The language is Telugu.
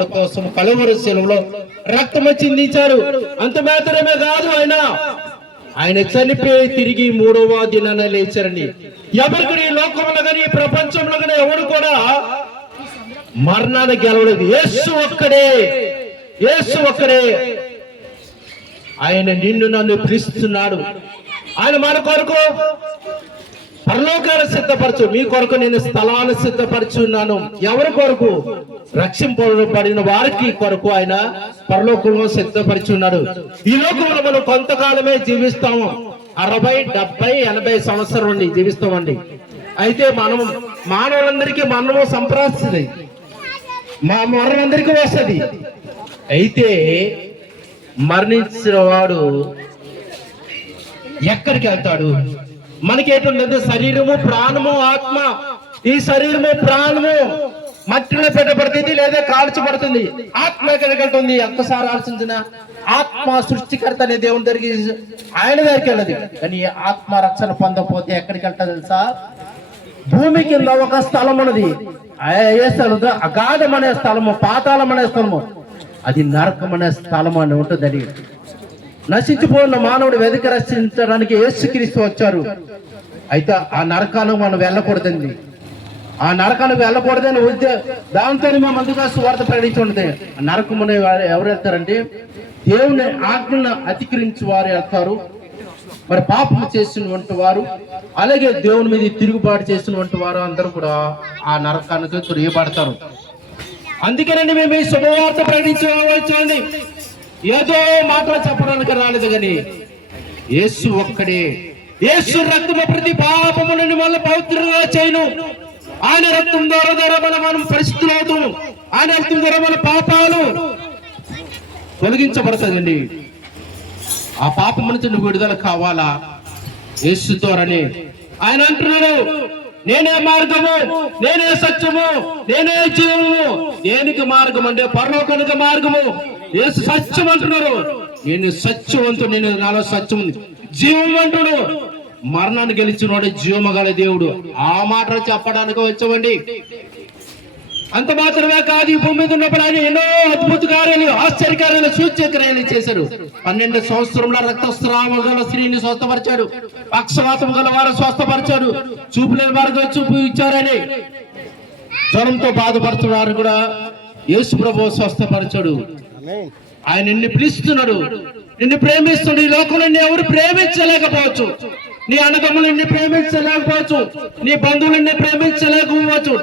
పాపాల కోసం కలువరి శిలువలో రక్తము చిందించారు. అంత మాత్రమే కాదు, ఆయన చనిపోయి తిరిగి 3వ దినాన లేచారండి. ఎవరికి ఈ లోకంలో కానీ ఈ ప్రపంచంలో కానీ ఎవరు కూడా మరణాన్ని గెలవలేదు. యేసు ఒక్కడే. ఆయన నిన్ను నన్ను పిలుస్తున్నాడు. ఆయన మన కొరకు పరలోకాన్ని సిద్ధపరచు, మీ కొరకు నేను స్థలాన్ని సిద్ధపరచున్నాను. ఎవరి కొరకు? రక్షింపబడిన వారికి కొరకు ఆయన పరలోకంలో సిద్ధపరిచున్నాడు. ఈ లోకంలో మనం కొంతకాలమే జీవిస్తాము. 60, 70, 80 సంవత్సరం నుండి జీవిస్తామండి. అయితే మనం మానవులందరికీ మరణము సంప్రాప్తిస్తుంది, మరణం అందరికీ వస్తుంది. అయితే మరణించిన వాడు ఎక్కడికి వెళ్తాడు? మనకేంటుందంటే శరీరము, ప్రాణము, ఆత్మ. ఈ శరీరము, ప్రాణము మట్టిలో పెట్టబడుతుంది లేదా కాల్చబడుతుంది. ఆత్మ ఎక్కడికి వెళ్తుంది? ఒక్కసారి ఆలోచించిన ఆత్మ సృష్టికర్త అనే దేవుని దగ్గరికి, ఆయన దగ్గరికి వెళ్ళదు. కానీ ఆత్మ రక్షణ పొందకపోతే ఎక్కడికి వెళ్తా తెలుసా? భూమి కింద ఒక స్థలం ఉన్నది. ఏ స్థలం? అగాధం అనే స్థలము, పాతాళం అనే స్థలము, అది నరకం అనే స్థలం అని ఉంటుంది. నశించిపోయిన మానవుడు వెతికి రక్షించడానికి యేసుక్రీస్తు వచ్చారు. అయితే ఆ నరకానికి మనం వెళ్ళకూడదండి. ఆ నరకానికి వెళ్ళకూడదని దాంతో మేము అందుగా సువార్త ప్రకటించుంటే, నరకమునే ఎవరు వెళ్తారంటే దేవుని ఆజ్ఞను అతిక్రమించి వారు వెళ్తారు. మరి పాపం చేసినటువంటి వారు, అలాగే దేవుని మీద తిరుగుబాటు చేసినటువంటి వారు అందరూ కూడా ఆ నరకానికి తురియబడతారు. అందుకేనండి మేము ఈ శుభవార్త ప్రకటించండి. ఏదో మాటలు చెప్పడానికి రాలేదు, కానీ యేసు ఒక్కడే. యేసు రక్తము ప్రతి పాపము నుండి మళ్ళీ పవిత్రంగా చేయను. ఆయన రక్తం ద్వారా మనం పరిశుద్ధులు అవుతాము. ఆయన రక్తం ద్వారా మన పాపాలు తొలగించబడుతుందండి. ఆ పాపం నుంచి నువ్వు విడుదల కావాలా? యేసు ద్వారానే. ఆయన అంటున్నాడు, నేనే మార్గము, నేనే సత్యము, నేనే జీవము. దేనికి మార్గం అంటే పరలోకానికి మార్గము. యేసు సత్యం అంటున్నారు. నేను సత్యవంతుడు, నేను నాలో సత్యం ఉంది. జీవం అంటుడు. మరణాన్ని గెలిచినవాడు జీవము గల దేవుడు. ఆ మాటలు చెప్పడానికి వచ్చామండి. అంత మాత్రమే కాదు, ఈ భూమి మీద ఉన్నప్పుడు ఆయన ఎన్నో అద్భుత కార్యాలు, ఆశ్చర్యకార్యాలు, సూచ్యక్రియలు చేశారు. 12 సంవత్సరంలో రక్తస్రావం గల స్త్రీని స్వస్థపరిచాడు. పక్షవాతం గల వారు స్వస్థపరిచాడు. చూపు లేని వారికి చూపు ఇచ్చారని, జ్వరంతో బాధపడుతున్న వారు కూడా యేసు ప్రభువు స్వస్థపరిచాడు. ఆయన నిన్ను పిలుస్తున్నాడు, నిన్ను ప్రేమిస్తున్నాడు. ఈ లోకంలో ఎవరు ప్రేమించలేకపోవచ్చు. నీ అన్నదమ్ములు నిన్ను ప్రేమించలేకపోవచ్చు, నీ బంధువులు నిన్ను ప్రేమించలేకపోవచ్చు.